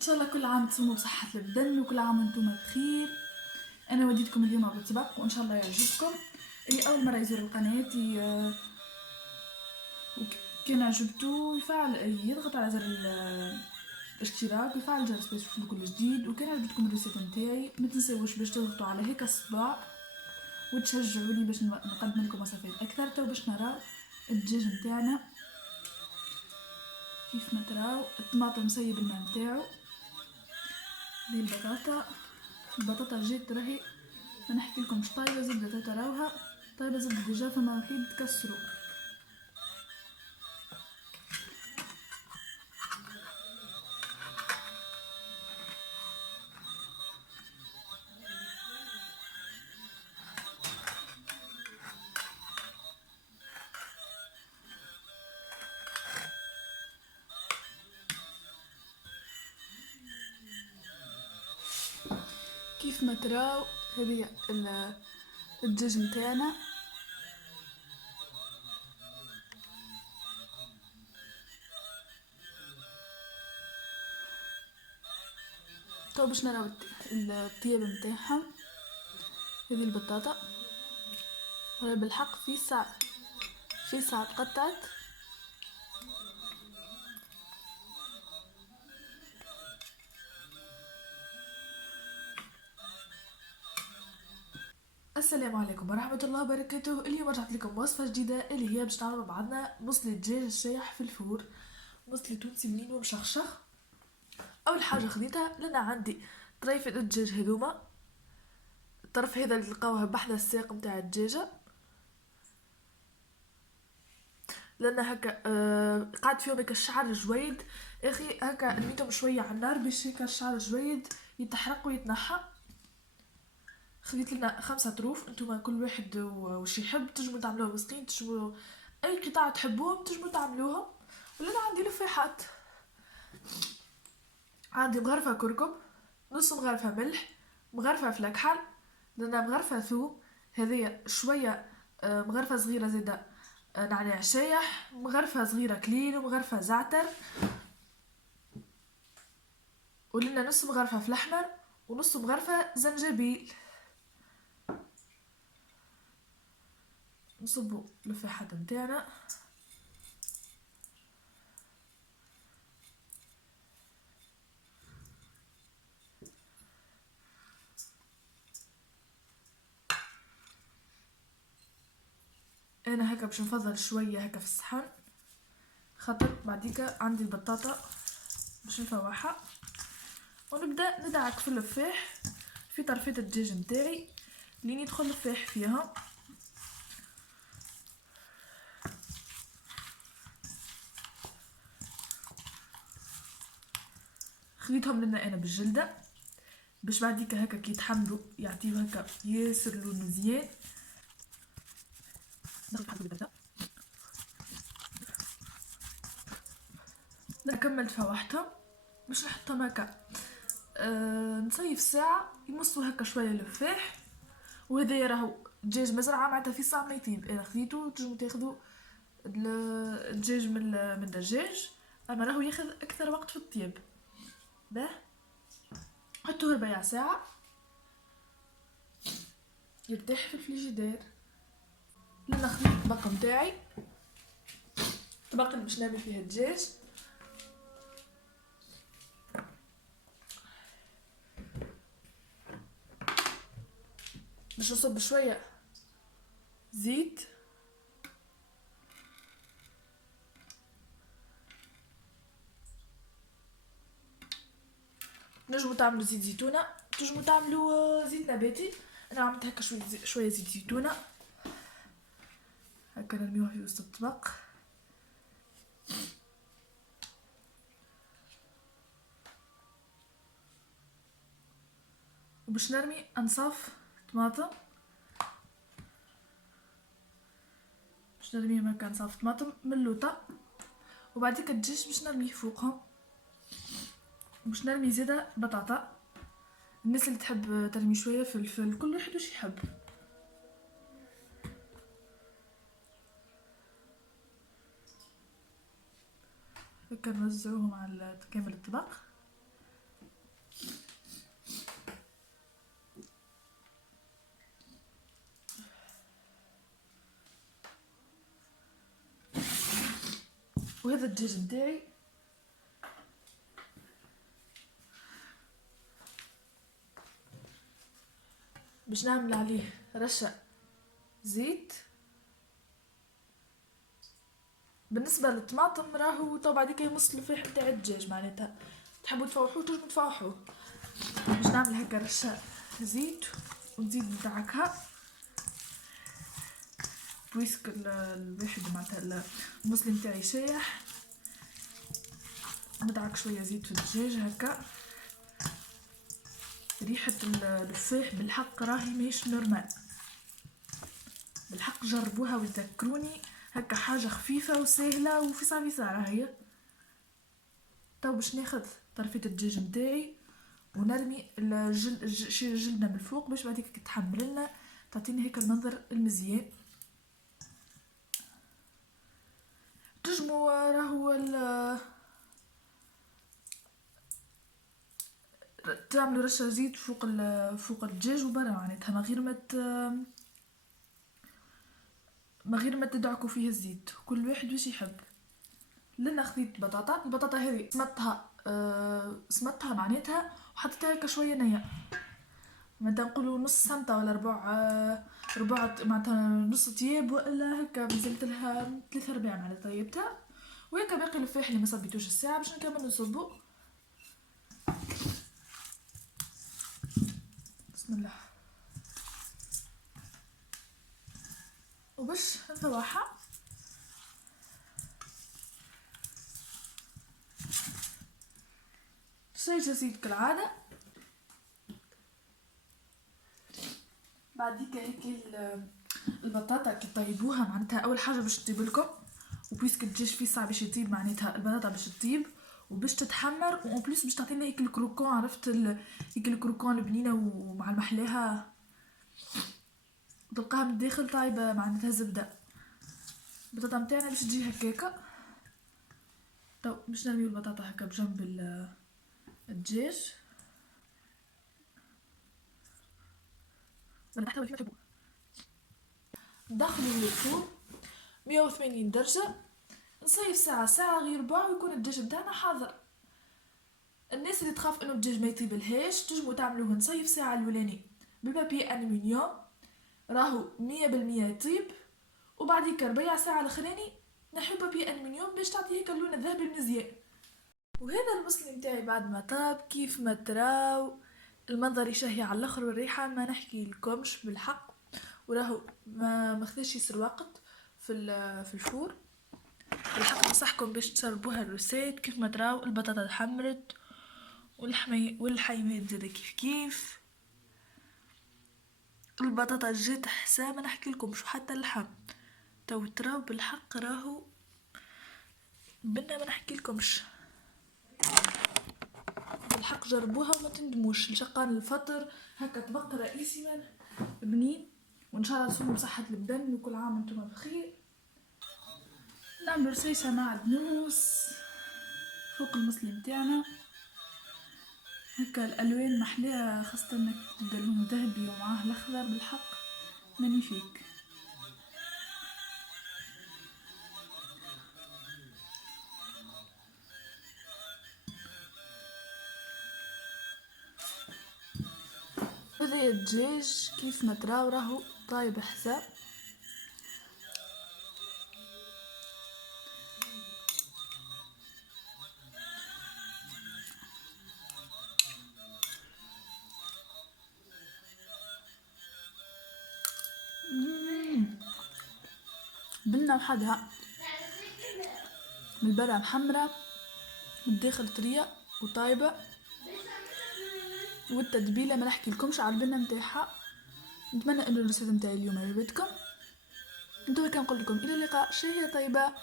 ان شاء الله كل عام تصوموا بصحة البدن وكل عام وانتم بخير. انا وديتكم اليوم بطبق وان شاء الله يعجبكم. اللي اول مرة يزور القناة وكان عجبتو يضغط على زر الاشتراك ويفعل الجرس باش يوصلكم كل جديد. وكان عجبتكم الريسيت نتاعي ما تنساوش باش تضغطوا على هيك الصباع وتشجعوني باش نقدم لكم وصفات اكثر. تو باش نراو الدجاج نتاعنا. كيف ما تراو الطماطم مسيب الماء نتاعو. دي البطاطا جات راهي ما نحكي لكم طايبه زبده. تراوها طايبه زبده ديجا فما وحيد تكسروا. كيف ما تراو هذه الدجاج نتاعنا. تو باش نراو الطياب نتاعها. هذه البطاطا بالحق في ساعة تقطعت. السلام عليكم ورحمة الله وبركاته. اليوم رجعت لكم وصفة جديدة اللي هي باش نعمل مع بعضنا مصلي الدجاج الشايح في الفور. مصلي تونسي منين ومشخشخ. اول حاجة خديتها لان عندي طريفة الدجاج هذوما. الطرف هذا اللي تلقاوها بحذا الساق متاع الدجاجة. لان هكا قعد فيهم هكا الشعر جويد. اخي هكا نميتهم شوية على النار باش هكا الشعر جويد يتحرق ويتنحى. خديت لنا 5 طروف. انتم كل واحد وش يحب تجمو تعملوها مسقين تجمو اي قطع تحبوهم تجمو تعملوهم. ولنا عندي لفاحات. عندي مغرفة كركم، نص مغرفة ملح، مغرفة فلكحل، لنا مغرفة ثوم، هذه شوية مغرفة صغيرة زيادة نعناع شايح، مغرفة صغيرة كلين ومغرفة زعتر، ولنا نص مغرفة فلحمر ونص مغرفة زنجبيل. نصبو لفاحات نتاعنا. انا هكا باش نفضل شويه هكا في الصحن خاطر بعديكا عندي البطاطا باش نفوحها. ونبدا ندعك في اللفاح في طرفيه الدجاج نتاعي لين يدخل اللفاح فيها. خليتهم لنا انا بالجلده باش بعديكا هكا كي يتحمروا يعطيو هكا ياسر لون مزيان. كملت فوحتهم باش نحطهم هكا نصيف ساعة يمصوا هكا شوية لفاح. وهذا راهو دجاج مزرعة معناتها في ساعة ما يطيب. انا خذيتو تنجمو تاخذوا الدجاج من الدجاج اما راهو ياخذ اكثر وقت في الطياب. باه حطوه ربع ساعة يرتاح في الفريجيدير. لنا خذيت الطبق متاعي الطبق اللي باش نعمل فيه الدجاج. باش نصب شوية زيت نجمو تعملوا زيت زيتونة تنجمو تعملوا زيت نباتي. انا عملت هكا شوية زيت زيتونة هكا نرميوها في وسط الطبق. وباش نرمي انصاف طماطم باش نرميهم هكا انصاف طماطم ملوطة. وبعديك الدجاج باش نرميه فوقهم. باش نرمي زيادة بطاطا. الناس اللي تحب ترمي شوية فلفل كل واحد وش يحب. هكا نوزعوهم على كامل الطبق. وهذا الدجاج متاعي باش نعمل عليه رشة زيت. بالنسبة للطماطم راهو تو بعديك يمص الفيح متاع الدجاج، معناتها تحبوا تفوحوه تنجموا تفوحوه. باش نعمل هكا رشة زيت ونزيد ندعكها بويسك الواحد معناتها المسلم متاعي شايح. ندعك شوية زيت في الدجاج هكا. ريحة الفيح بالحق راهي ماهيش نورمال، بالحق جربوها وتذكروني. هكا حاجة خفيفة وسهلة وفيصا فيصا راهي. تو باش ناخذ طرفية الدجاج متاعي ونرمي الجلدة من الفوق باش بعديك تحمر لنا تعطيني هيك المنظر المزيان. تجمو راهو تعملوا رشة زيت فوق الدجاج وبرا، معناتها ما غير ما تدعكوا فيه الزيت. كل واحد واش يحب. لنا خذيت البطاطا هذه سمطها معناتها وحطيتها هكا شويه نيه، معناتها نقولوا نص سنتة ولا ربع معناتها نص طياب ولا هكا. نزلت لها 3/4 معناتها طيبتها. وهكا باقي الفاح اللي ما صبيتوش الساعه باش نكمل نصبو. بسم الله. وباش نفوحها شي جديد كالعادة. بعديك هيك البطاطا كي طيبوها معناتها اول حاجه باش تطيب لكم، وبيسك الدجاج فيه صعب باش يطيب معناتها البطاطا باش تطيب وباش تتحمر وان بليس باش تعطينا هيك الكروكون. عرفت هيك الكروكون البنينه ومع المحلاها تلقاها من الداخل طايبه معناتها زبده. البطاطا متاعنا باش تجي هكاكا. تو باش نرميو البطاطا هكا بجنب الدجاج. ندخلو الفرن 180 درجة، نصيف ساعة غير ربع ويكون الدجاج متاعنا حاضر. الناس اللي تخاف انه الدجاج ما يطيب لهاش تنجموا تعملوه نصيف ساعة الولاني ببابي ألمنيوم راهو 100% يطيب، وبعديك ربيع ساعة الاخراني نحيو بابي ألمنيوم باش تعطي هيك اللون الذهبي المزيان. وهذا المسلم متاعي بعد ما طاب كيف ما تراو المنظر يشهي على الاخر والريحة ما نحكي لكمش بالحق. وراهو ما خذاش يسر وقت في الفور. بالحق نصحكم باش تجربوها الروسيت. كيف ما تراو البطاطا تحمرت والحيوانات زاده كيف البطاطا جات حسا ما نحكي لكم شو حتى اللحم. تو تراو بالحق راهو بنا ما نحكي لكمش بالحق. جربوها وما تندموش. لشقان الفطر هكا طبق رئيسي بنين، وان شاء الله تصوموا بصحة البدن وكل عام وانتم بخير. نعمل رصيصة مع دنوس فوق المسلم تاعنا هكا. الالوان محلاها خاصة انك تبدا لون ذهبي ومعاه الاخضر بالحق مانيفيك. هذا الدجاج كيف ما تراو راهو طايب حساب. بلنا وحدها من برا محمرة والداخل طرية وطايبة، والتتبيله ما نحكي لكمش على البنه نتاعها. نتمنى انه الرساله نتاعي اليوم عجبتكم. انتوا كنقول لكم الى اللقاء. شهيه طيبه.